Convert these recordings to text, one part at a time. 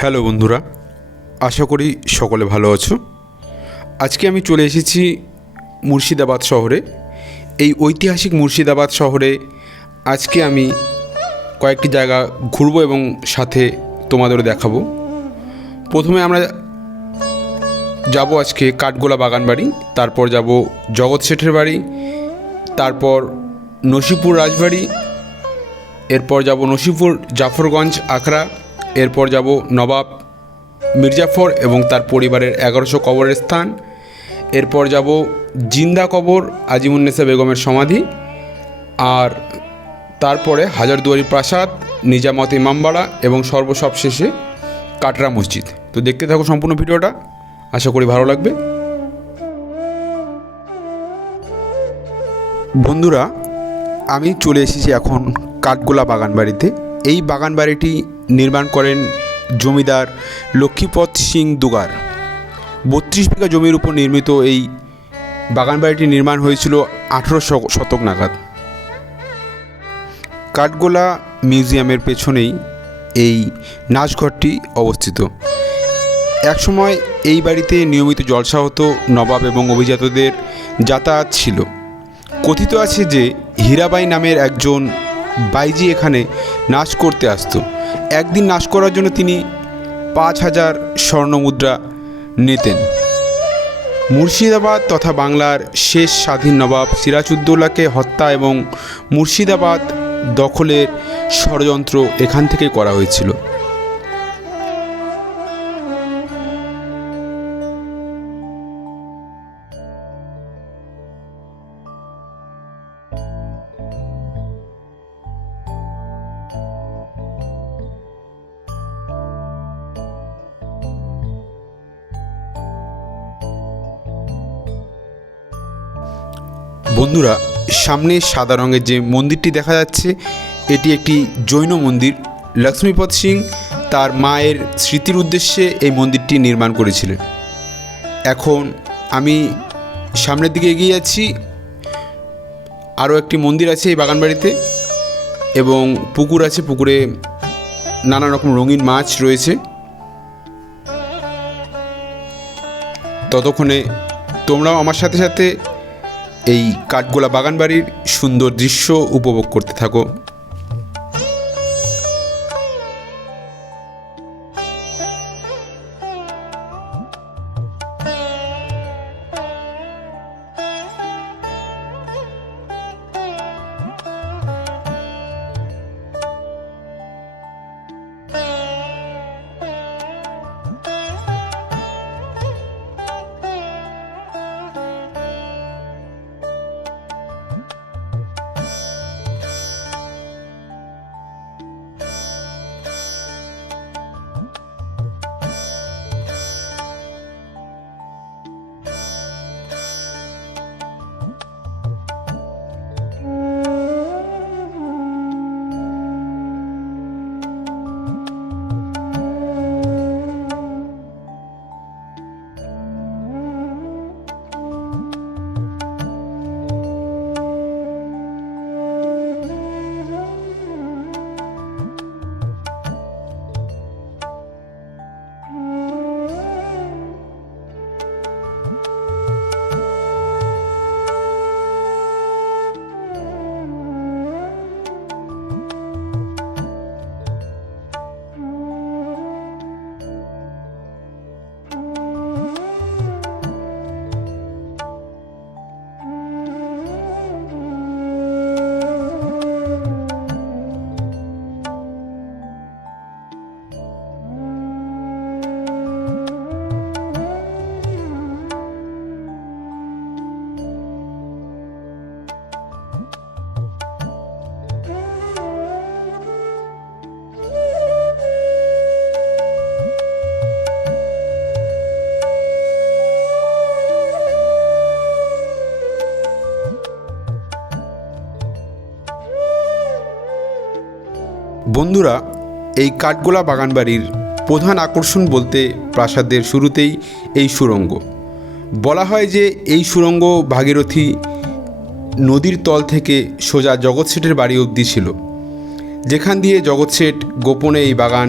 Hello বন্ধুরা, আশা করি সকলে ভালো আছো। আজকে আমি চলে এসেছি মুর্শিদাবাদ শহরে। এই ঐতিহাসিক মুর্শিদাবাদ শহরে আজকে আমি কয়েকটি জায়গা ঘুরবো এবং সাথে তোমাদেরও দেখাবো। প্রথমে আমরা যাব আজকে কাঠগোলা বাগান বাড়ি, তারপর যাব জগৎ শেঠের বাড়ি, তারপর নসিপুর রাজবাড়ি, এরপর যাব নসিপুর জাফরগঞ্জ আখড়া, এরপর যাব নবাব মির্জাফর এবং তার পরিবারের 1100 কবরের স্থান, এরপর যাব জিন্দা কবর আজিমুন্নেসা বেগমের সমাধি, আর তারপরে হাজারদুয়ারি প্রাসাদ, নিজামত ইমামবাড়া এবং সর্বশেষে কাটরা মসজিদ। তো দেখতে থাকো সম্পূর্ণ ভিডিওটা, আশা করি ভালো লাগবে। বন্ধুরা, আমি চলে এসেছি এখন কাঠগোলা বাগান বাড়িতে। এই বাগান বাড়িটি নির্মাণ করেন জমিদার লক্ষ্মীপদ সিং দুগার। 32 বিঘা জমির উপর নির্মিত এই বাগান বাড়িটি নির্মাণ হয়েছিল 1800 শতক নাগাদ। কাঠগোলা মিউজিয়ামের পেছনেই এই নাচঘরটি অবস্থিত। একসময় এই বাড়িতে নিয়মিত জলসা হতো, নবাব এবং অভিজাতদের যাতায়াত ছিল। কথিত আছে যে হীরাবাই নামের একজন বাইজি এখানে নাচ করতে আসতো। একদিন নাচ করার জন্য তিনি 5000 স্বর্ণমুদ্রা নিতেন। মুর্শিদাবাদ তথা বাংলার শেষ স্বাধীন নবাব সিরাজউদ্দৌলাকে হত্যা এবং মুর্শিদাবাদ দখলের ষড়যন্ত্র এখান থেকে করা হয়েছিল। বন্ধুরা, সামনে সাদা রঙের যে মন্দিরটি দেখা যাচ্ছে, এটি একটি জৈন মন্দির। লক্ষ্মীপদ সিং তার মায়ের স্মৃতির উদ্দেশ্যে এই মন্দিরটি নির্মাণ করেছিলেন। এখন আমি সামনের দিকে এগিয়ে যাচ্ছি। আরও একটি মন্দির আছে এই বাগানবাড়িতে এবং পুকুর আছে। পুকুরে নানা রকম রঙিন মাছ রয়েছে। ততক্ষণে তোমরাও আমার সাথে সাথে এই কাঠগোলা বাগান বাড়ির সুন্দর দৃশ্য উপভোগ করতে থাকো। বন্ধুরা, এই কাঠগোলা বাগানবাড়ির প্রধান আকর্ষণ বলতে প্রাসাদের শুরুতেই এই সুড়ঙ্গ। বলা হয় যে এই সুড়ঙ্গ ভাগীরথী নদীর তল থেকে সোজা জগৎ শেঠের বাড়ি অবধি ছিল, যেখান দিয়ে জগৎ শেঠ গোপনে এই বাগান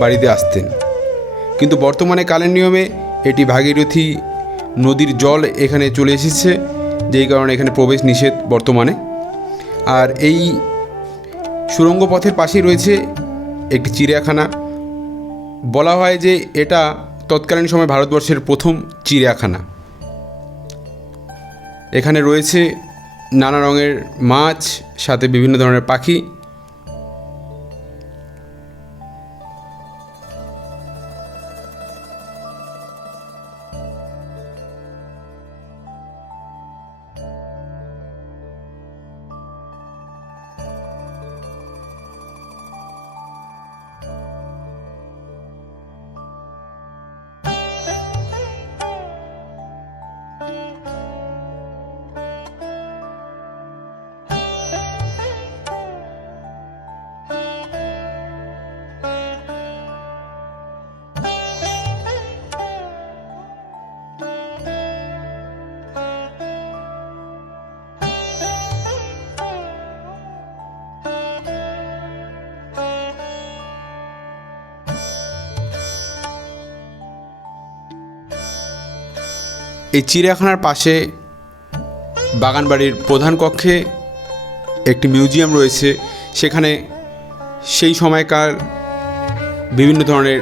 বাড়িতে আসতেন। কিন্তু বর্তমানে কালের নিয়মে এটি ভাগীরথী নদীর জল এখানে চলে এসেছে, যেই কারণে এখানে প্রবেশ নিষেধ বর্তমানে। আর এই সুড়ঙ্গ পথের পাশেই রয়েছে একটি চিড়িয়াখানা। বলা হয় যে এটা তৎকালীন সময় ভারতবর্ষের প্রথম চিড়িয়াখানা। এখানে রয়েছে নানা রঙের মাছ, সাথে বিভিন্ন ধরনের পাখি। এই চিড়িয়াখানার পাশে বাগানবাড়ির প্রধান কক্ষে একটি মিউজিয়াম রয়েছে। সেখানে সেই সময়কার বিভিন্ন ধরনের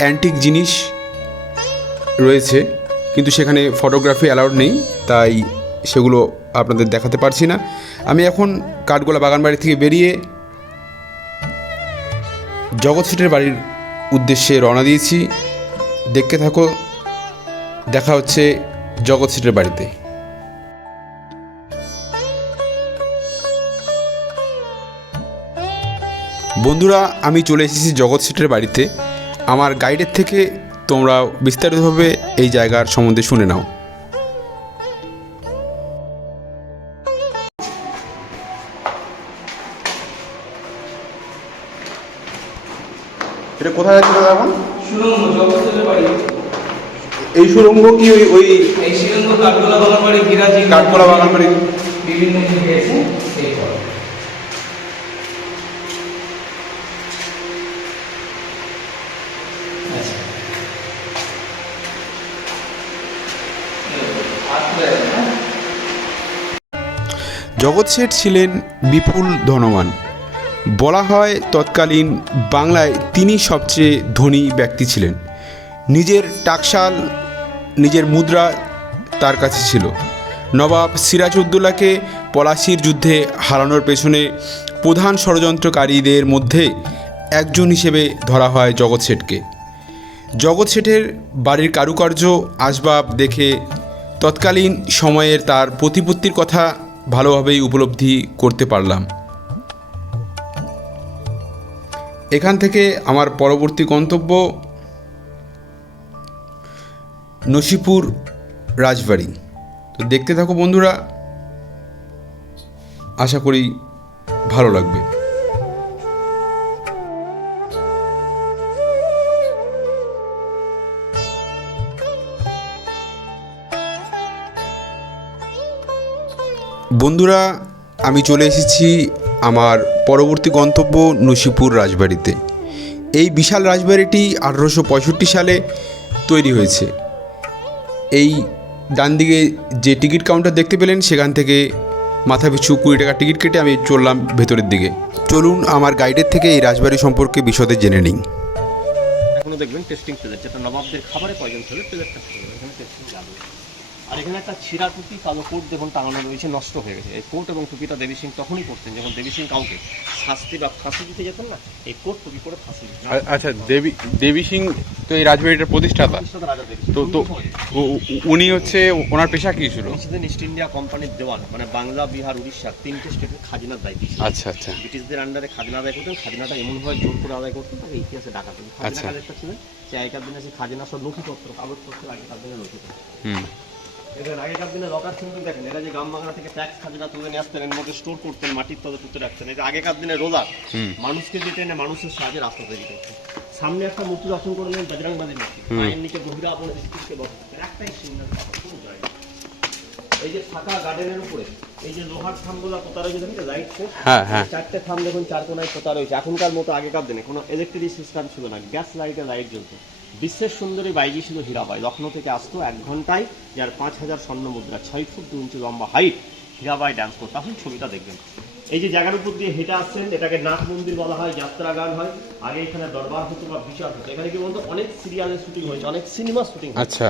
অ্যান্টিক জিনিস রয়েছে, কিন্তু সেখানে ফটোগ্রাফি অ্যালাউড নেই, তাই সেগুলো আপনাদের দেখাতে পারছি না। আমি এখন কাঠগোলা বাগানবাড়ি থেকে বেরিয়ে জগৎ শেঠের বাড়ির উদ্দেশ্যে রওনা দিয়েছি। দেখতে থাকো, দেখা হচ্ছে জগৎ শেঠের বাড়িতে। বন্ধুরা, আমি চলে এসেছি জগৎ শেঠের বাড়িতে। আমার গাইডের থেকে তোমরা বিস্তারিতভাবে এই জায়গার সম্বন্ধে শুনে নাও। এটা কোথায় আছে এখন? সুরঙ্গ, জগৎ শেঠের বাড়ি। এই সুরঙ্গ কি ওই এই সুরঙ্গ কাঠগোলা বাগানবাড়ি, গিরাজি কাঠগোলা বাগানবাড়ি বিভিন্ন দিকে আছে এই পথ। জগৎ শেঠ ছিলেন বিপুল ধনবান। বলা হয় তৎকালীন বাংলায় তিনি সবচেয়ে ধনী ব্যক্তি ছিলেন। নিজের টাকশাল, নিজের মুদ্রা তার কাছে ছিল। নবাব সিরাজউদ্দৌলাকে পলাশির যুদ্ধে হারানোর পেছনে প্রধান ষড়যন্ত্রকারীদের মধ্যে একজন হিসেবে ধরা হয় জগৎ শেঠকে। জগৎ শেঠের বাড়ির কারুকার্য, আসবাব দেখে তৎকালীন সময়ের তার প্রতিপত্তির কথা ভালোভাবেই উপলব্ধি করতে পারলাম। এখান থেকে আমার পরবর্তী গন্তব্য নসিপুর রাজবাড়ি। তো দেখতে থাকো বন্ধুরা, আশা করি ভালো লাগবে। বন্ধুরা, আমি চলে এসেছি আমার পরবর্তী গন্তব্য নসিপুর রাজবাড়িতে। এই বিশাল রাজবাড়িটি 1865 সালে তৈরি হয়েছে। এই ডান দিকে যে টিকিট কাউন্টার দেখতে পেলেন, সেখান থেকে মাথাপিছু 20 টাকা টিকিট কেটে আমি চললাম ভেতরের দিকে। চলুন আমার গাইডের থেকে এই রাজবাড়ি সম্পর্কে বিশদে জেনে নিই। এখনো দেখবেন টেস্টিং প্লেট, যেটা নবাবদের খাবারে প্রয়োজন ছিল, প্লেটটা ছিল এখানে টেস্টিং যাবে। আর এখানে একটা ছিঁড়া টুপি, কালো কোট দেখুন টাঙানো রয়েছে, নষ্ট হয়ে গেছে। এই কোট এবং টুপিটা দেবী সিং তখনই করতেন যখন দেবী সিং কাউকে শাস্তি বা ফাঁসি দিতে যেতেন না, এই কোট টুপি করে ফাঁসি দিতেন। আচ্ছা, দেবী সিং তো এই রাজবাড়িটার প্রতিষ্ঠাতা। রাজা দেবী সিং তো উনি হচ্ছে, ওনার পেশা কি ছিল? ইস্ট ইন্ডিয়া কোম্পানির দেওয়ান, মানে বাংলা, বিহার, উড়িষ্যা 3টে স্টেটের খাজনার দায়িত্ব ছিল। আচ্ছা আচ্ছা। ব্রিটিশদের আন্ডারে খাজনা আদায় করতেন। খাজনাটা এমনভাবে জোর করে আদায় করতেন তাকে ইতিহাসে ডাকাতেন। খাজনা কালেক্টর ছিলেন, সে আগেকার দিনে সে খাজনা সব নথিপত্র, কাগজপত্র আগেকার দিনে নথিপত্র। এবার আগেকার দিনে লকার কিন্তু দেখেন, এরা যে গ্রাম বাংলা থেকে ট্যাক্স খাজনা তুলে নিয়ে আসতেন, এর মধ্যে স্টোর করতেন, মাটির তলে পুঁতে রাখতেন। এই যে আগেকার দিনে রোলার মানুষকে যেতে এনে মানুষের সাহায্যে রাস্তা তৈরি করতেন। সামনে একটা মূর্তি দর্শন করে নেন, বজরংবালির মূর্তি, পায়ের নিচে গভীরা আপন স্ত্রীকে বসাতেন, একটাই সিংহাসন, কোনো জায়গা। এই যে ফাঁকা গার্ডেনের উপরে এই যে লোহার থামগুলো পোতা রয়েছে, দেখেন লাইট পোস্ট, 4টে থাম দেখুন 4 কোনায় পোতা রয়েছে। এখনকার মতো আগেকার দিনে কোনো ইলেকট্রিক সিস্টেম ছিল না, গ্যাস লাইটে লাইট জ্বলতো। বিশ্বের সুন্দরী বাইজি ছিল হীরাবাই, লখনৌ থেকে আসতো 1 ঘন্টায়, যার 5000 স্বর্ণ মুদ্রা, 6 ফুট 2 ইঞ্চি লম্বা হাইট, হীরাবাই ডান্স করতো। আসুন ছবিটা দেখবেন। এই যে জায়গার উপর দিয়ে হেঁটে আসছেন, এটাকে নাট মন্দির বলা হয়, যাত্রা গান হয়। আগে এখানে দরবার হতো বা বিচার হতো। এখানে কি বলতো, অনেক সিরিয়ালের শুটিং হয়েছে, অনেক সিনেমা শুটিং। আচ্ছা,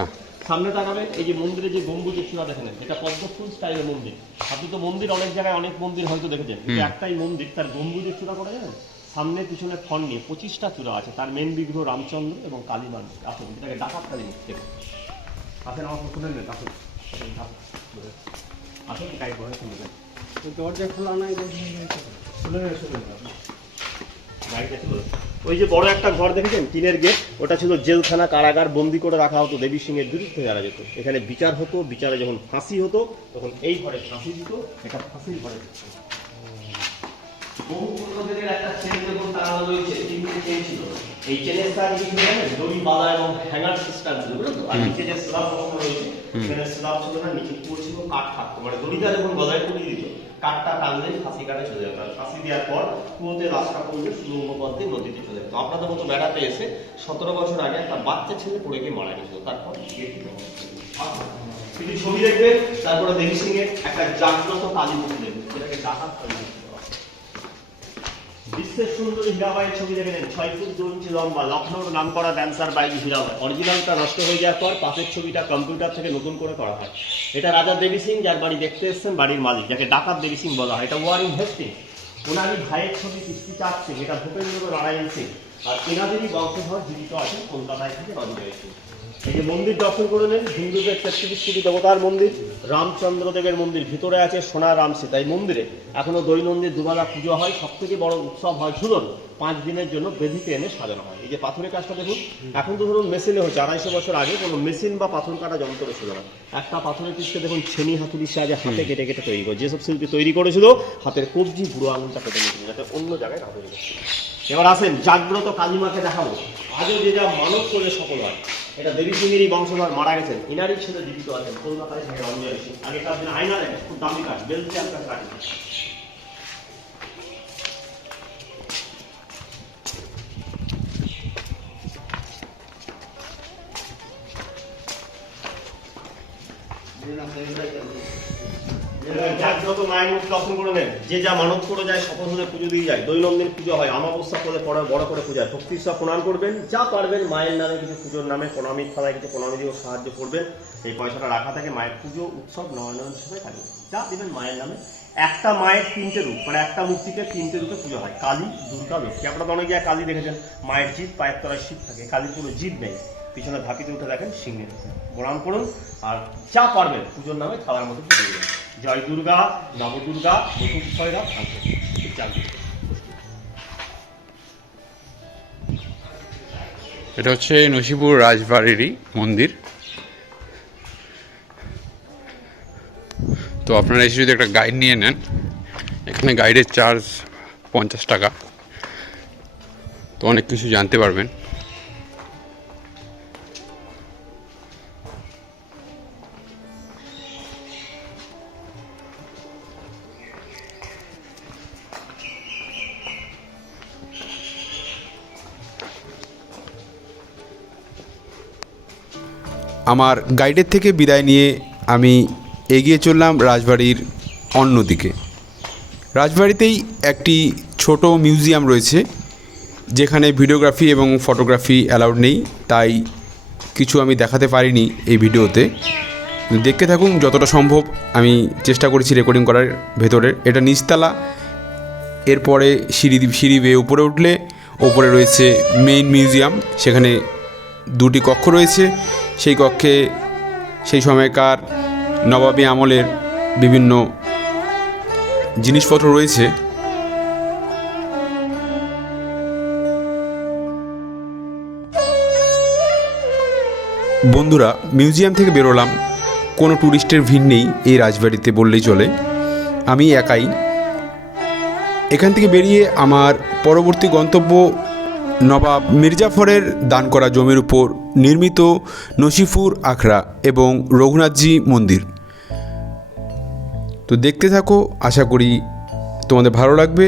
সামনে তাকাবেন, এই যে মন্দিরে যে গম্বুজের চূড়া দেখেন, এটা পদ্মফুল স্টাইলের মন্দির। আপনি তো মন্দির অনেক জায়গায় অনেক মন্দির হয়তো দেখেছেন, কিন্তু একটাই মন্দির, তার গম্বুজের চূড়া করে জানেন, সামনে পিছনে ফন নিয়ে 25টা চূড়া আছে। তার মেন বিগ্রহ রামচন্দ্র এবং কালীমান। আসুন, এটাকে ডাকাত কালী মূর্তি। আসেন আমার শুনে নেন, আসুন আসুন গাইড করে শুনবেন। দরজা খোলা নাই, ওই যে বড় একটা ঘর দেখেছেন, টিনের গেট, ওটা ছিল জেলখানা, কারাগার, বন্দি করে রাখা হতো দেবী সিং এর বিরুদ্ধে যারা যেত। এখানে বিচার হতো, বিচারে যখন ফাঁসি হতো তখন এই ঘরে ফাঁসি দিত, এটা ফাঁসির ঘরে দিত। বহু পুরোদের একটা চেন দেখুন টানানো রয়েছে, তিনটে চেন ছিল। এই চেনের সাথে কি ছিল জানেন, দড়ি বাঁধা এবং হ্যাঙ্গার সিস্টেম ছিল, বুঝলেন তো? আর নিচে যে স্ল্যাব বসানো রয়েছে, এখানে স্ল্যাব ছিল না, নিচে পড়ছিল কাঠ থাকতো, মানে দড়িটা যখন গলায় পরিয়ে দিত, কাঠটা টানলে ফাঁসি কাটে চলে যেত। আর ফাঁসি দেওয়ার পর কুয়োতে লাশটা পড়লে সুড়ঙ্গ পথ দিয়ে নদীতে চলে যেত। আপনাদের মতো বেড়াতে এসে 17 বছর আগে একটা বাচ্চা ছেলে পড়ে গিয়ে মারা গেছিল, তারপর কিন্তু ছবি দেখবে, তারপরে দেবী সিং এর একটা জাগ্রত কালী মূর্তি দেখবে, যেটাকে ডাকাত কালী মূর্তি। বিশ্বের সুন্দরী হীরাবাইয়ের ছবি দেখে নেন, 6 ফুট 2 ইঞ্চি লম্বা, লখনৌর নাম করা ড্যান্সার বাইজি হীরাবাই। অরিজিনালটা নষ্ট হয়ে যাওয়ার পর পাশের ছবিটা কম্পিউটার থেকে নতুন করে করা হয়। এটা রাজা দেবী সিং, যার বাড়ি দেখতে এসেছেন, বাড়ির মালিক, যাকে ডাকাত দেবী সিং বলা হয়। এটা ওয়ারিং হেস্টিং, ওনারই ভাইয়ের ছবি কৃষ্টিচাঁদ সিং, এটা ভূপেন্দ্র নারায়ণ সিং। আর এনাদেরই বংশধর জীবিত আছেন কলকাতায় থেকে রঞ্জয় সিং। এই যে মন্দির দর্শন করে নেন, হিন্দুদের 33 কোটি দেবতার মন্দির, রামচন্দ্র দেবের মন্দির, ভিতরে আছে সোনা রাম সীতা। এই মন্দিরে এখনো দৈনন্দিন দুবেলা পুজো হয়। সব থেকে বড় উৎসব হয় ঝুলন, 5 দিনের জন্য বেদিতে এনে সাজানো হয়। এই যে পাথরের কাজটা দেখুন, এখন তো ধরুন মেশিনে হচ্ছে, 250 বছর আগে কোনো মেশিন বা পাথর কাটা যন্ত্র ছিল না। একটা পাথরের পিসকে দেখুন ছেনি হাতুড়ির সাহায্যে হাতে কেটে কেটে তৈরি করে, যেসব শিল্পী তৈরি করেছিল হাতের কবজি বুড়ো আঙুলটা কেটে নিয়েছিল, যাতে অন্য জায়গায় না তৈরি করতে। এবার আসেন জাগ্রত কালীমাকে দেখাবো। আজও যে যা মানব করে সফল হয়। এটা দেবী সিংয়েরই বংশধর, মারা গেছেন, ইনারই ছেলে জীবিত আছেন, কলকাতায় থেকে রঞ্জয় সিং। আগেকার দিনে আয়না দেখেন, খুব দামি কাজ, বেলজিয়াম কাছে রাখেন। জাগ্রত মায়ের মুখ দর্শন করে নেন। যে যা মানত করে যায়, শপথ হলে পুজো দিয়ে যায়। দৈনন্দিন পুজো হয়, অমাবস্যা করে পরে বড় করে পূজা হয়। ভক্তির সব প্রণাম করবেন, যা পারবেন মায়ের নামে কিছু, পুজোর নামে প্রণামী খেলায় কিছু প্রণামী দিয়েও সাহায্য করবেন। এই পয়সাটা রাখা থাকে মায়ের পুজো উৎসব নয়নয়ন হিসেবে থাকে, যা দেবেন মায়ের নামে। একটা মায়ের 3টে রূপ, মানে একটা মূর্তিতে 3টে রূপে পুজো হয়, কালী, দুর্গা, লক্ষ্মী। আপনারা অনেক জায়গায় কালী দেখেছেন, মায়ের জিভ, পায়ের তলায় শিব থাকে। কালী পুরো জিভ নেই, পিছনে ধাপিতে উঠে দেখেন সিংহের প্রণাম করুন। আর যা পারবেন পুজোর নামে খাওয়ার মতো পুজো দেবেন। জয় দুর্গা, নবদুর্গা, বসুক্ষয়রা, এটা হচ্ছে নসিপুর রাজবাড়িরই মন্দির। তো আপনারা এসে যদি একটা গাইড নিয়ে নেন, এখানে গাইডের চার্জ 50 টাকা, তো অনেক কিছু জানতে পারবেন। আমার গাইডের থেকে বিদায় নিয়ে আমি এগিয়ে চললাম রাজবাড়ির অন্যদিকে। রাজবাড়িতেই একটি ছোট মিউজিয়াম রয়েছে, যেখানে ভিডিওগ্রাফি এবং ফটোগ্রাফি অ্যালাউড নেই, তাই কিছু আমি দেখাতে পারিনি এই ভিডিওতে। দেখতে থাকুন, যতটা সম্ভব আমি চেষ্টা করেছি রেকর্ডিং করার ভেতরের। এটা নিচতলা, এরপরে সিঁড়ি বেয়ে উপরে উঠলে ওপরে রয়েছে মেইন মিউজিয়াম, সেখানে 2টি কক্ষ রয়েছে। সেই কক্ষে সেই সময়কার নবাবী আমলের বিভিন্ন জিনিসপত্র রয়েছে। বন্ধুরা, মিউজিয়াম থেকে বেরোলাম, কোনো ট্যুরিস্টের ভিড় নেই এই রাজবাড়িতে বললেই চলে, আমি একাই। এখান থেকে বেরিয়ে আমার পরবর্তী গন্তব্য নবাব মির্জাফরের দান করা জমির উপর নির্মিত নসিপুর আখড়া এবং রঘুনাথজি মন্দির। তো দেখতে থাকো, আশা করি তোমাদের ভালো লাগবে।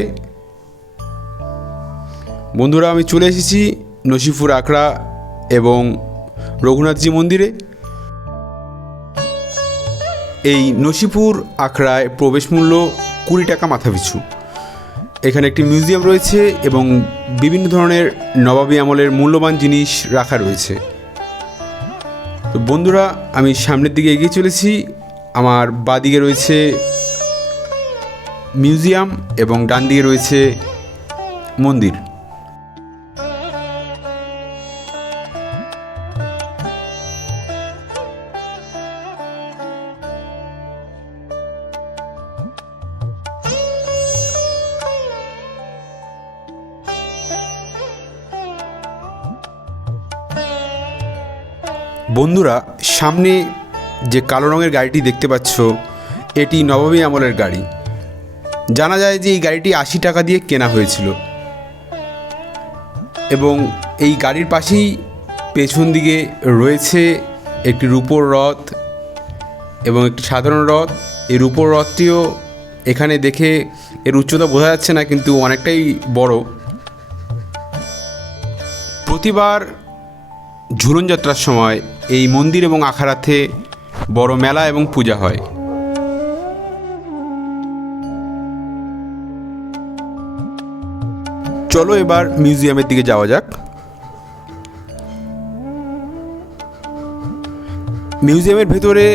বন্ধুরা, আমি চলে এসেছি নসিপুর আখড়া এবং রঘুনাথজি মন্দিরে। এই নসিপুর আখড়ায় প্রবেশ মূল্য 20 টাকা মাথাপিছু। এখানে একটি মিউজিয়াম রয়েছে এবং বিভিন্ন ধরনের নবাবী আমলের মূল্যবান জিনিস রাখা রয়েছে। তো বন্ধুরা, আমি সামনের দিকে এগিয়ে চলেছি। আমার বাঁদিকে রয়েছে মিউজিয়াম এবং ডান দিকে রয়েছে মন্দির। বন্ধুরা, সামনে যে কালো রঙের গাড়িটি দেখতে পাচ্ছ, এটি নবাবী আমলের গাড়ি। জানা যায় যে এই গাড়িটি 80 টাকা দিয়ে কেনা হয়েছিল এবং এই গাড়ির পাশেই পেছন দিকে রয়েছে একটি রূপোর রথ এবং একটি সাধারণ রথ। এই রূপোর রথটিও এখানে দেখে এর উচ্চতা বোঝা যাচ্ছে না, কিন্তু অনেকটাই বড়। প্রতিবার ঝুলন যাত্রার সময় এই মন্দির এবং আখাড়াতে বড় মেলা এবং পূজা হয়। চলো এবার মিউজিয়ামের দিকে যাওয়া যাক। মিউজিয়ামের ভেতরে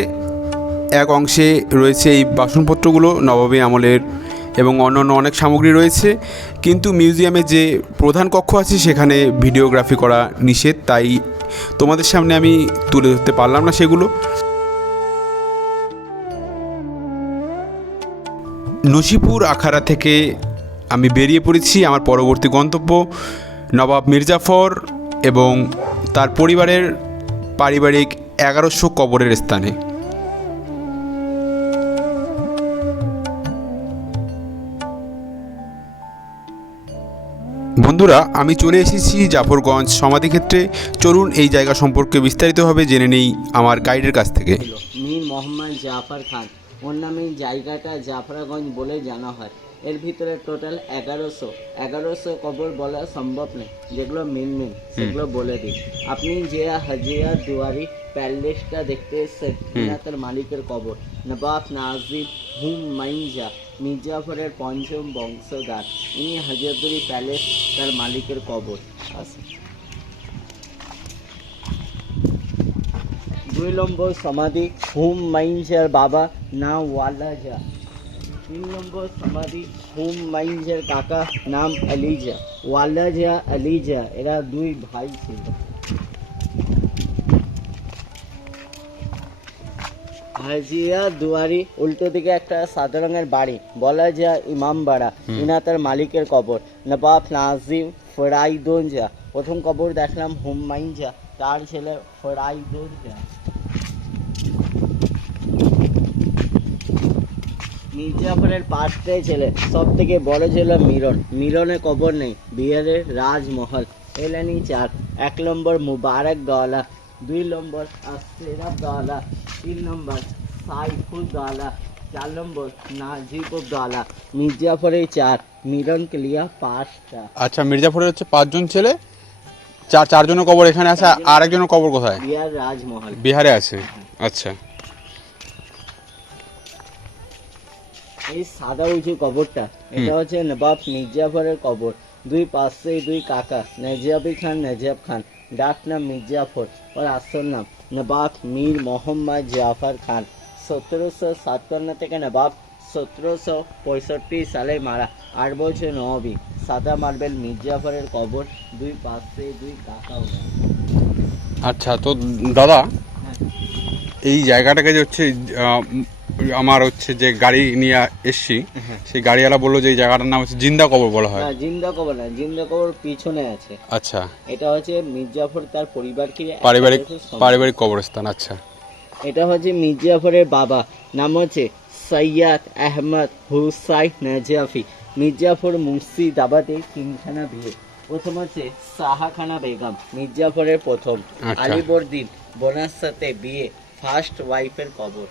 এক অংশে রয়েছে এই বাসনপত্রগুলো নবাবী আমলের এবং অন্যান্য অনেক সামগ্রী রয়েছে, কিন্তু মিউজিয়ামে যে প্রধান কক্ষ আছে সেখানে ভিডিওগ্রাফি করা নিষেধ, তাই তোমাদের সামনে আমি তুলে ধরতে পারলাম না সেগুলো। নসিপুর আখাড়া থেকে আমি বেরিয়ে পড়েছি আমার পরবর্তী গন্তব্য নবাব মির্জাফর এবং তার পরিবারের পারিবারিক 1100 কবরের স্থানে। বন্ধুরা, আমি চলে এসেছি জাফরগঞ্জ সমাধিক্ষেত্রে। চলুন এই জায়গা সম্পর্কে বিস্তারিতভাবে জেনে নেই আমার গাইডের কাছ থেকে। মীর মোহাম্মদ জাফর খান, ওর নামে জায়গাটা জাফরাগঞ্জ বলে জানা হয়। এর ভিতরে টোটাল 1100 কবর বলা সম্ভব নেই, যেগুলো মেন সেগুলো বলে দিই। আপনি যে হাজিয়া দুয়ারি প্যালেসটা দেখতে এসছেন, তার মালিকের কবর নবাব নাজিব হুমায়ুন মির্জাফরের পঞ্চম বংশধর। ইনি হাজিয়াদুয়ারি প্যালেস তার মালিকের কবর আছে। 2 নম্বর সমাধি হুমায়ুনের বাবা নাম ওয়ালাজা। 3 নম্বর সমাধি হুমায়ুনের কাকা নাম আলিজা। ওয়ালাজা আলিজা এরা 2 ভাই ছিল। হাজিয়া দুয়ারি উল্টো দিকে একটা সাদা রঙের বাড়ি বলা যায় ইমামবাড়া, ইনা তার মালিকের কবর নবাব নাজিম ফরাইদোনজা। প্রথম কবর দেখলাম হুমায়ুনজা, তার ছেলে ফরাইদোনজা। মির্জাফরের 5টাই ছেলে, সব থেকে বড় ছিল মিরনের কবর নেই। বিহারের রাজমহল। এলানি 4। 1 নম্বর মুবারক দৌলা, 2 নম্বর আশরাফ দৌলা, 3 নম্বর সাইফুদ্দৌলা, 4 নম্বর নাজিবুদ্দৌলা। মির্জাফরের 4, মিরন ক্লিয়া 5টা। আচ্ছা, মির্জাফরের হচ্ছে 5 জন ছেলে, চারজনের কবর এখানে আছে। আর একজনের কবর কোথায়? বিহার রাজমহল, বিহারে আছে। আচ্ছা, এই সাদা উঁচু কবরটা, এটা হচ্ছে নবাব মির্জাফরের কবর। 2 পাশে 2 কাকা, নজাবি খান নজাব খান, ডাক নাম মির্জাফর, ওর আসল নাম নবাব মীর মোহাম্মদ জাফর খান। 1757 থেকে নবাব 1765 সালে মারা, 8 বছর নবাবী। সাদা মার্বেল মির্জাফরের কবর, 2 পাশে 2 কাকা। আচ্ছা, তো দাদা এই জায়গাটাকে যে হচ্ছে আমার হচ্ছে যে গাড়ি নিয়ে এসছি, সেই গাড়িওয়ালা বললো যে এই জায়গাটার নাম হচ্ছে জিন্দা কবর বলা হয়। জিন্দা কবর না, জিন্দা কবর পিছনে আছে। আচ্ছা, এটা হচ্ছে মির্জাফর তার পরিবারকে পারিবারিক কবরস্থান। আচ্ছা, এটা হচ্ছে মির্জাফরের বাবা, নাম হচ্ছে সৈয়দ আহমদ হুসাইন নজাফি। মির্জাফর মুর্শিদাবাদে 3খানা বিয়ে। প্রথম হচ্ছে শাহখানা বেগম, মির্জাফরের প্রথম। আলিবর্দিন বোনার সাথে বিয়ে, ফার্স্ট ওয়াইফের কবর।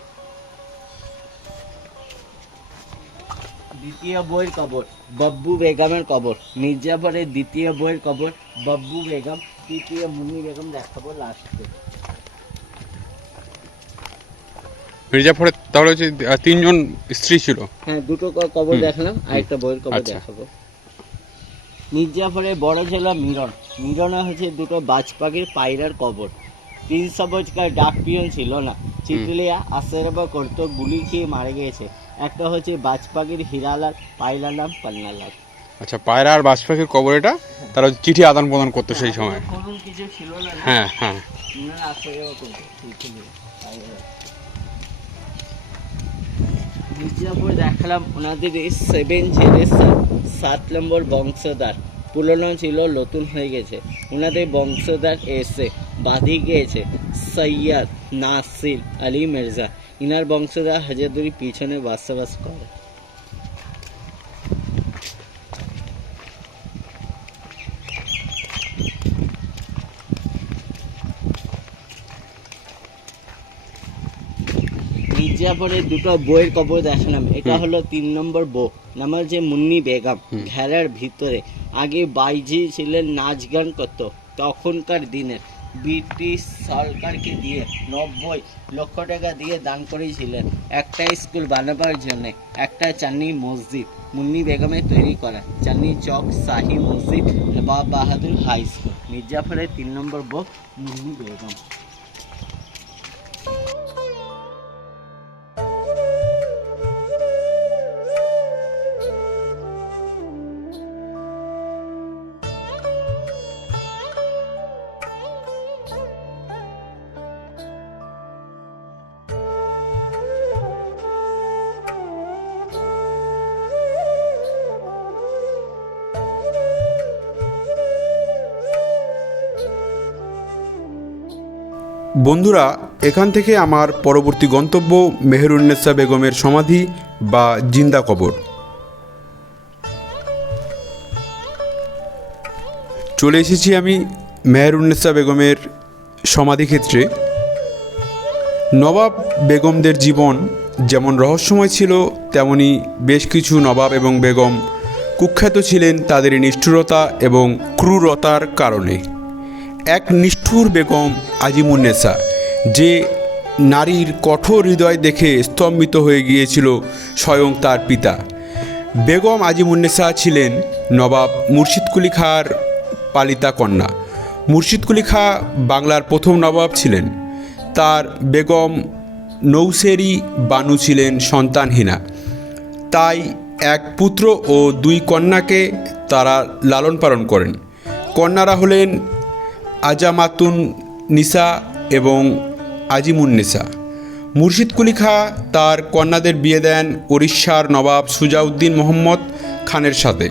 দ্বিতীয় বইয়ের কবর বব্বু বেগমের কবর, মির্জাফরের দ্বিতীয় বইয়ের কবর বব্বু বেগম। তৃতীয় মুন্নি বেগম দেখাবো লাস্টে। মির্জাফরের তাহলে হচ্ছে 3 জন স্ত্রী ছিল। হ্যাঁ, দুটো কবর দেখালাম, আরেকটা বইয়ের কবর আচ্ছা। দেখাবো। মির্জাফরের বড় ছিল মিরন। মিরনে হচ্ছে দুটো বাজ পাখির পায়রার কবর। 300 বছর ডাক পিয়ন ছিল না, চিটলিয়া আশেরবা করতো, গুলি খেয়ে মারা গিয়েছে। একটা হচ্ছে বাজ পাখির হীরালাল, পায়রার নাম পান্নালাল। আচ্ছা, পায়রা আর বাজ পাখির কবর এটা, তারা চিঠি আদান প্রদান করতো সেই সময়। কোনো কিছু ছিল না, হ্যাঁ হ্যাঁ। ওনারা আশেরবা করতো চিটলিয়া পায়রা। মির্জাপুর দেখালাম ওনাদের 7 ছেলে 7 নম্বর বংশধর। পুরনো ছিল, নতুন হয়ে গেছে। ওনাদের বংশধর এসে বাঁধি গিয়েছে সৈয়দ নাসির আলী মির্জা। ইনার বংশধর হাজারদুয়ারির পিছনে বসবাস করে। মির্জাপুরের দুটো বইয়ের কবর দেখালাম। এটা হলো 3 নম্বর বউ, নাম হচ্ছে মুন্নি বেগম। ঘেরার ভিতরে আগে বাইজি ছিলেন, নাচ গান করত। তখনকার দিনের ব্রিটিশ সরকারকে দিয়ে 90 লক্ষ টাকা দিয়ে দান করেছিলেন একটা স্কুল বানাবার জন্য। একটা চাঁদনি মসজিদ মুন্নি বেগমের তৈরি করা, চাঁদনি চক শাহী মসজিদ, নবাব বাহাদুর হাই স্কুল। মির্জাপুরের 3 নম্বর বউ মুন্নি বেগম। বন্ধুরা, এখান থেকে আমার পরবর্তী গন্তব্য মেহেরুন্নেসা বেগমের সমাধি বা জিন্দা কবর। চলে এসেছি আমি মেহেরুন্নেসা বেগমের সমাধিক্ষেত্রে। নবাব বেগমদের জীবন যেমন রহস্যময় ছিল, তেমনি বেশ কিছু নবাব এবং বেগম কুখ্যাত ছিলেন তাদের নিষ্ঠুরতা এবং ক্রূরতার কারণে। এক নিষ্ঠুর বেগম আজিমুন্নেসা, যে নারীর কঠোর হৃদয় দেখে স্তম্ভিত হয়ে গিয়েছিল স্বয়ং তার পিতা। বেগম আজিমুন্নেসা ছিলেন নবাব মুর্শিদকুলি খাঁর পালিতা কন্যা। মুর্শিদকুলি খাঁ বাংলার প্রথম নবাব ছিলেন। তার বেগম নৌসেরি বানু ছিলেন সন্তানহীনা। তাই এক পুত্র ও 2 কন্যাকে তারা লালন পালন করেন। কন্যারা হলেন আজামাতুন নিসা এবং আজিমুন্নেসা। মুর্শিদকুলি খাঁ তার কন্যাদের বিয়ে দেন উড়িষ্যার নবাব সুজাউদ্দিন মোহাম্মদ খানের সাথে,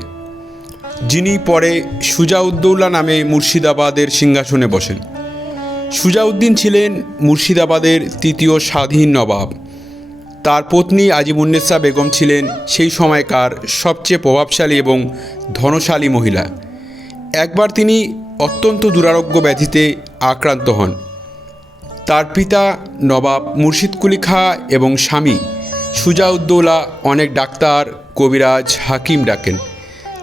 যিনি পরে সুজাউদ্দৌলা নামে মুর্শিদাবাদের সিংহাসনে বসেন। সুজাউদ্দিন ছিলেন মুর্শিদাবাদের 3য় স্বাধীন নবাব। তার পত্নী আজিমুন্নেসা বেগম ছিলেন সেই সময়কার সবচেয়ে প্রভাবশালী এবং ধনশালী মহিলা। একবার তিনি অত্যন্ত দুরারোগ্য ব্যাধিতে আক্রান্ত হন। তার পিতা নবাব মুর্শিদকুলি খাঁ এবং স্বামী সুজাউদ্দৌলা অনেক ডাক্তার, কবিরাজ, হাকিম ডাকেন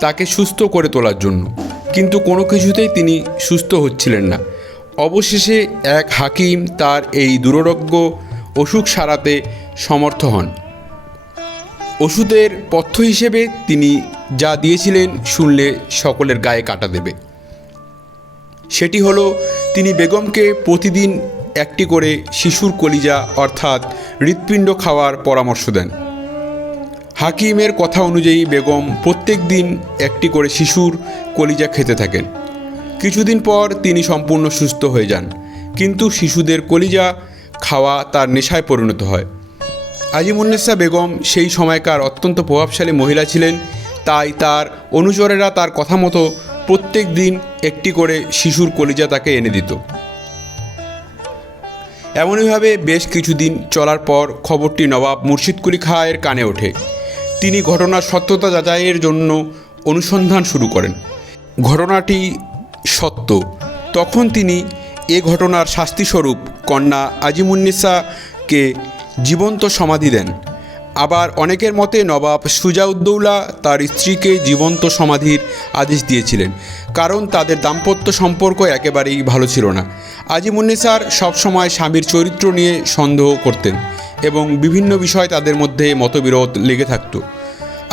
তাকে সুস্থ করে তোলার জন্য, কিন্তু কোনো কিছুতেই তিনি সুস্থ হচ্ছিলেন না। অবশেষে এক হাকিম তার এই দুরারোগ্য অসুখ সারাতে সমর্থ হন। ওষুধের পথ্য হিসেবে তিনি যা দিয়েছিলেন শুনলে সকলের গায়ে কাটা দেবে। সেটি হলো, তিনি বেগমকে প্রতিদিন একটি করে শিশুর কলিজা অর্থাৎ হৃৎপিণ্ড খাওয়ার পরামর্শ দেন। হাকিমের কথা অনুযায়ী বেগম প্রত্যেক দিন একটি করে শিশুর কলিজা খেতে থাকেন। কিছুদিন পর তিনি সম্পূর্ণ সুস্থ হয়ে যান, কিন্তু শিশুদের কলিজা খাওয়া তার নেশায় পরিণত হয়। আজিমুন্নেসা বেগম সেই সময়কার অত্যন্ত প্রভাবশালী মহিলা ছিলেন, তাই তার অনুচরেরা তার কথা মতো প্রত্যেক দিন একটি করে শিশুর কলিজা তাকে এনে দিত। এমনইভাবে বেশ কিছুদিন চলার পর খবরটি নবাব মুর্শিদকুলি খাঁয়ের কানে ওঠে। তিনি ঘটনার সত্যতা যাচাইয়ের জন্য অনুসন্ধান শুরু করেন। ঘটনাটি সত্য। তখন তিনি এ ঘটনার শাস্তিস্বরূপ কন্যা আজিমুন্নেসাকে জীবন্ত সমাধি দেন। আবার অনেকের মতে নবাব সুজাউদ্দৌলা তার স্ত্রীকে জীবন্ত সমাধির আদেশ দিয়েছিলেন, কারণ তাদের দাম্পত্য সম্পর্ক একেবারেই ভালো ছিল না। আজিমুন্নেসার সবসময় স্বামীর চরিত্র নিয়ে সন্দেহ করতেন এবং বিভিন্ন বিষয় তাদের মধ্যে মতবিরোধ লেগে থাকত।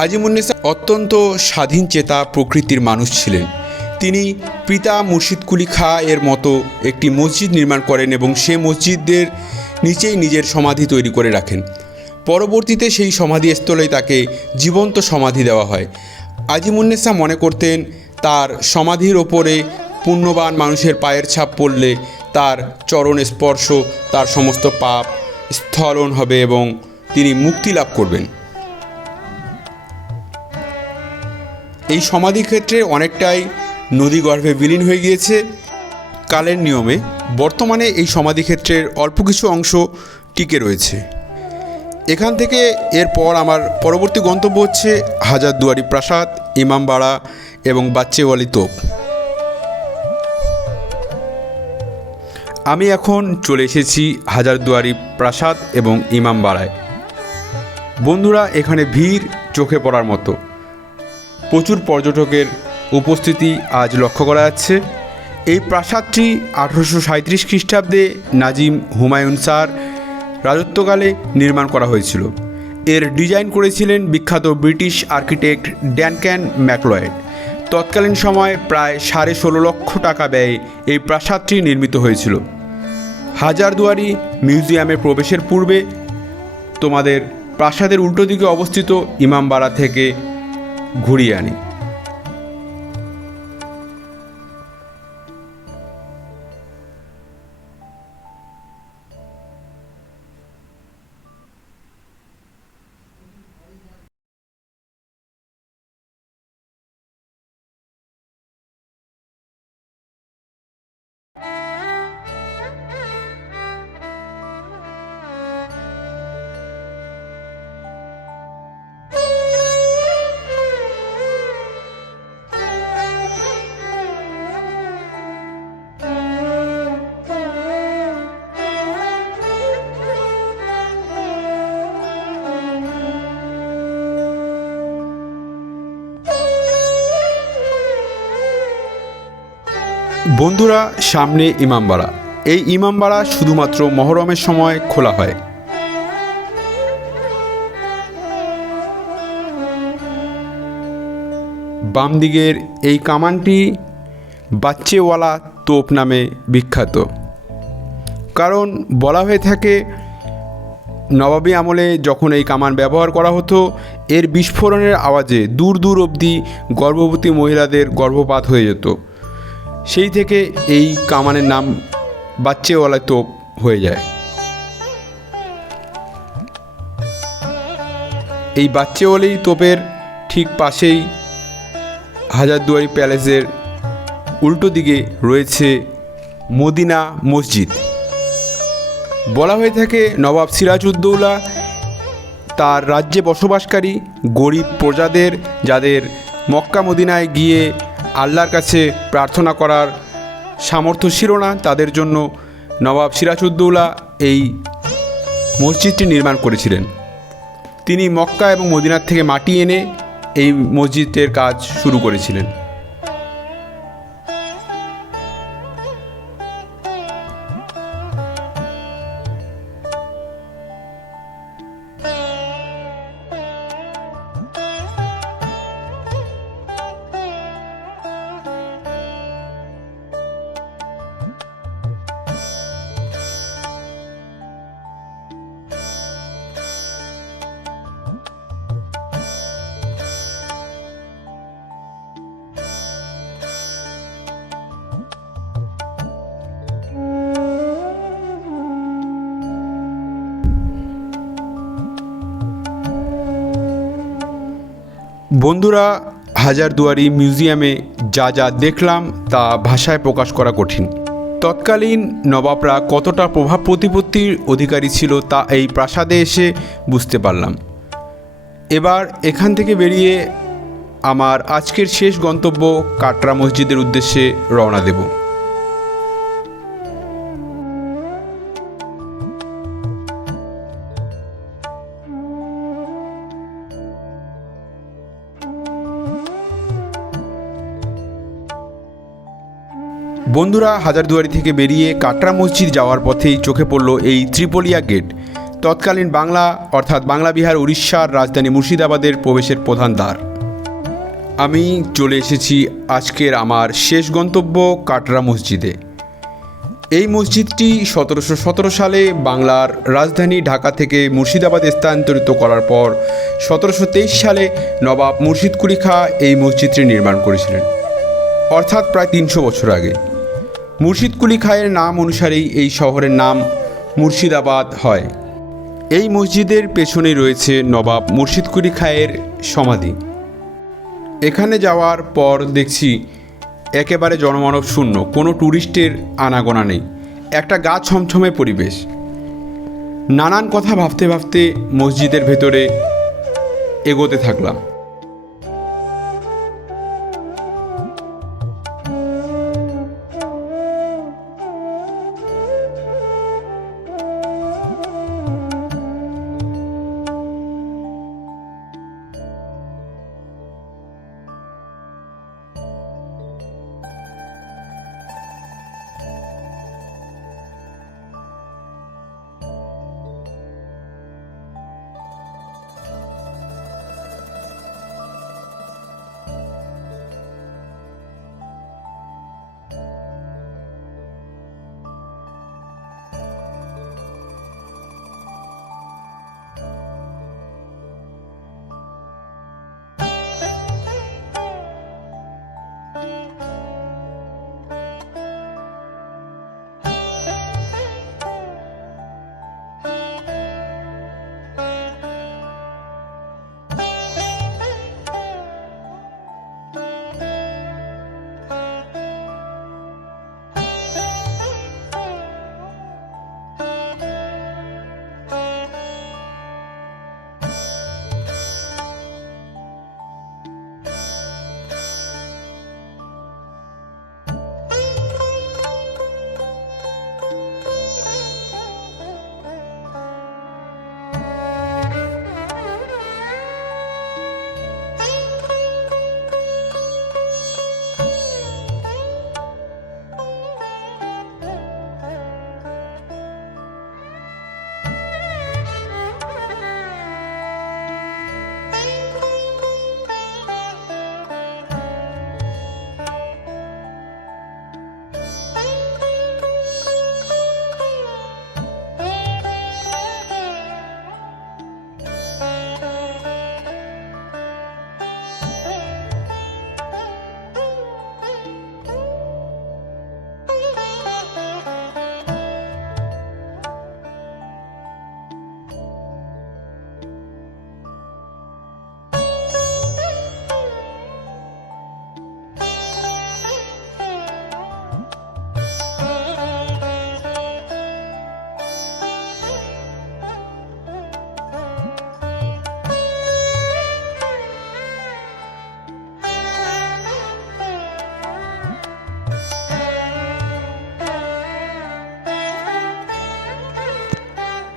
আজিমুন্নেসা অত্যন্ত স্বাধীন চেতা প্রকৃতির মানুষ ছিলেন। তিনি পিতা মুর্শিদ কুলি খাঁ এর মতো একটি মসজিদ নির্মাণ করেন এবং সে মসজিদের নিচেই নিজের সমাধি তৈরি করে রাখেন। পরবর্তীতে সেই সমাধিস্থলেই তাকে জীবন্ত সমাধি দেওয়া হয়। আজিমুন্নেসা মনে করতেন তার সমাধির ওপরে পুণ্যবান মানুষের পায়ের ছাপ পড়লে তার চরণ স্পর্শ তার সমস্ত পাপ স্থলন হবে এবং তিনি মুক্তি লাভ করবেন। এই সমাধিক্ষেত্রে অনেকটাই নদীগর্ভে বিলীন হয়ে গিয়েছে কালের নিয়মে। বর্তমানে এই সমাধিক্ষেত্রের অল্প কিছু অংশ টিকে রয়েছে। এখান থেকে এরপর আমার পরবর্তী গন্তব্য হচ্ছে হাজারদুয়ারি প্রাসাদ, ইমামবাড়া এবং বাচ্চেওয়ালি তোপ। আমি এখন চলে এসেছি হাজারদুয়ারি প্রাসাদ এবং ইমামবাড়ায়। বন্ধুরা, এখানে ভিড় চোখে পড়ার মতো। প্রচুর পর্যটকের উপস্থিতি আজ লক্ষ্য করা যাচ্ছে। এই প্রাসাদটি 1837 খ্রিস্টাব্দে নাজিম হুমায়ুন শাহর রাজত্বকালে নির্মাণ করা হয়েছিল। এর ডিজাইন করেছিলেন বিখ্যাত ব্রিটিশ আর্কিটেক্ট ড্যানক্যান ম্যাকলয়েড। তৎকালীন সময়ে প্রায় 16.5 লক্ষ টাকা ব্যয়ে এই প্রাসাদটি নির্মিত হয়েছিল। হাজারদুয়ারি মিউজিয়ামে প্রবেশের পূর্বে তোমাদের প্রাসাদের উল্টো দিকে অবস্থিত ইমামবাড়া থেকে ঘুরিয়ে আনি। বন্ধুরা, সামনে ইমামবাড়া। এই ইমামবাড়া শুধুমাত্র মহরমের সময় খোলা হয়। বাম দিকের এই কামানটি বাচ্চেওয়ালা তোপ নামে বিখ্যাত, কারণ বলা হয়ে থাকে নবাবী আমলে যখন এই কামান ব্যবহার করা হতো, এর বিস্ফোরণের আওয়াজে দূর দূর অবধি গর্ভবতী মহিলাদের গর্ভপাত হয়ে যেত। সেই থেকে এই কামানের নাম বাচ্চেওয়ালা তোপ হয়ে যায়। এই বাচ্চেওয়ালি তোপের ঠিক পাশেই হাজারদুয়ারি প্যালেসের উল্টো দিকে রয়েছে মদিনা মসজিদ। বলা হয়ে থাকে নবাব সিরাজউদ্দৌলা তার রাজ্যে বসবাসকারী গরিব প্রজাদের, যাদের মক্কা মদিনায় গিয়ে আল্লাহর কাছে প্রার্থনা করার সামর্থ্য ছিল না, তাদের জন্য নবাব সিরাজউদ্দৌলা এই মসজিদটি নির্মাণ করেছিলেন। তিনি মক্কা এবং মদিনার থেকে মাটি এনে এই মসজিদের কাজ শুরু করেছিলেন। বন্ধুরা, হাজারদুয়ারি মিউজিয়ামে যা যা দেখলাম তা ভাষায় প্রকাশ করা কঠিন। তৎকালীন নবাবরা কতটা প্রভাব প্রতিপত্তির অধিকারী ছিল তা এই প্রাসাদে এসে বুঝতে পারলাম। এবার এখান থেকে বেরিয়ে আমার আজকের শেষ গন্তব্য কাটরা মসজিদের উদ্দেশ্যে রওনা দেব। বন্ধুরা, হাজারদুয়ারি থেকে বেরিয়ে কাটরা মসজিদ যাওয়ার পথেই চোখে পড়ল এই ত্রিপলিয়া গেট, তৎকালীন বাংলা অর্থাৎ বাংলা বিহার উড়িষ্যার রাজধানী মুর্শিদাবাদের প্রবেশের প্রধান দ্বার। আমি চলে এসেছি আজকের আমার শেষ গন্তব্য কাটরা মসজিদে। এই মসজিদটি 1717 সালে বাংলার রাজধানী ঢাকা থেকে মুর্শিদাবাদে স্থানান্তরিত করার পর 1723 সালে নবাব মুর্শিদ কুলি খাঁ এই মসজিদটি নির্মাণ করেছিলেন, অর্থাৎ প্রায় 300 বছর আগে। মুর্শিদ কুলি খাঁয়ের নাম অনুসারেই এই শহরের নাম মুর্শিদাবাদ হয়। এই মসজিদের পেছনেই রয়েছে নবাব মুর্শিদ কুলি খাঁয়ের সমাধি। এখানে যাওয়ার পর দেখছি একেবারে জনমানব শূন্য, কোনো ট্যুরিস্টের আনাগোনা নেই, একটা গা ছমছমে পরিবেশ। নানান কথা ভাবতে ভাবতে মসজিদের ভেতরে এগোতে থাকলাম।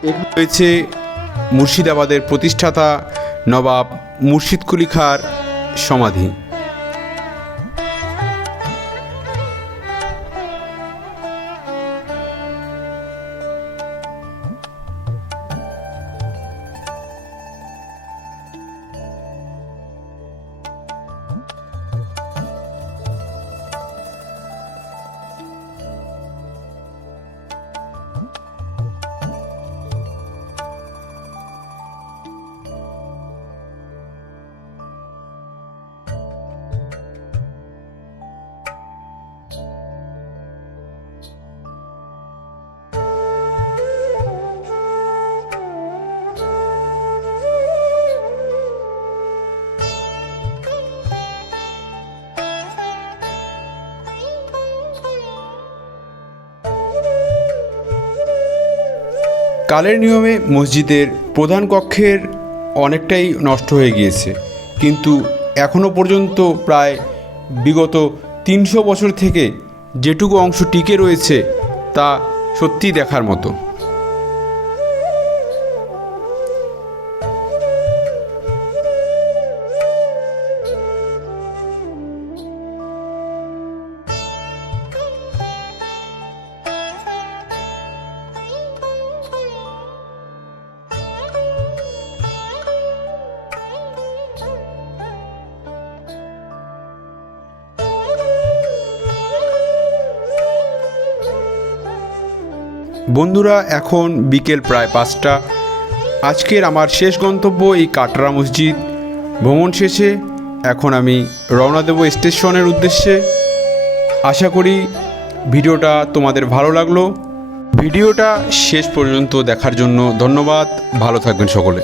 এখানে রয়েছে মুর্শিদাবাদের প্রতিষ্ঠাতা নবাব মুর্শিদ কুলি খাঁর সমাধি। কালের নিয়মে মসজিদের প্রধান কক্ষের অনেকটাই নষ্ট হয়ে গিয়েছে, কিন্তু এখনও পর্যন্ত প্রায় বিগত 300 বছর থেকে যেটুকু অংশ টিকে রয়েছে তা সত্যিই দেখার মতো। বন্ধুরা, এখন বিকেল প্রায় 5টা। আজকের আমার শেষ গন্তব্য এই কাটরা মসজিদ। ভ্রমণ শেষে এখন আমি রওনা দেব স্টেশনের উদ্দেশ্যে। আশা করি ভিডিওটা তোমাদের ভালো লাগলো। ভিডিওটা শেষ পর্যন্ত দেখার জন্য ধন্যবাদ। ভালো থাকবেন সকলে।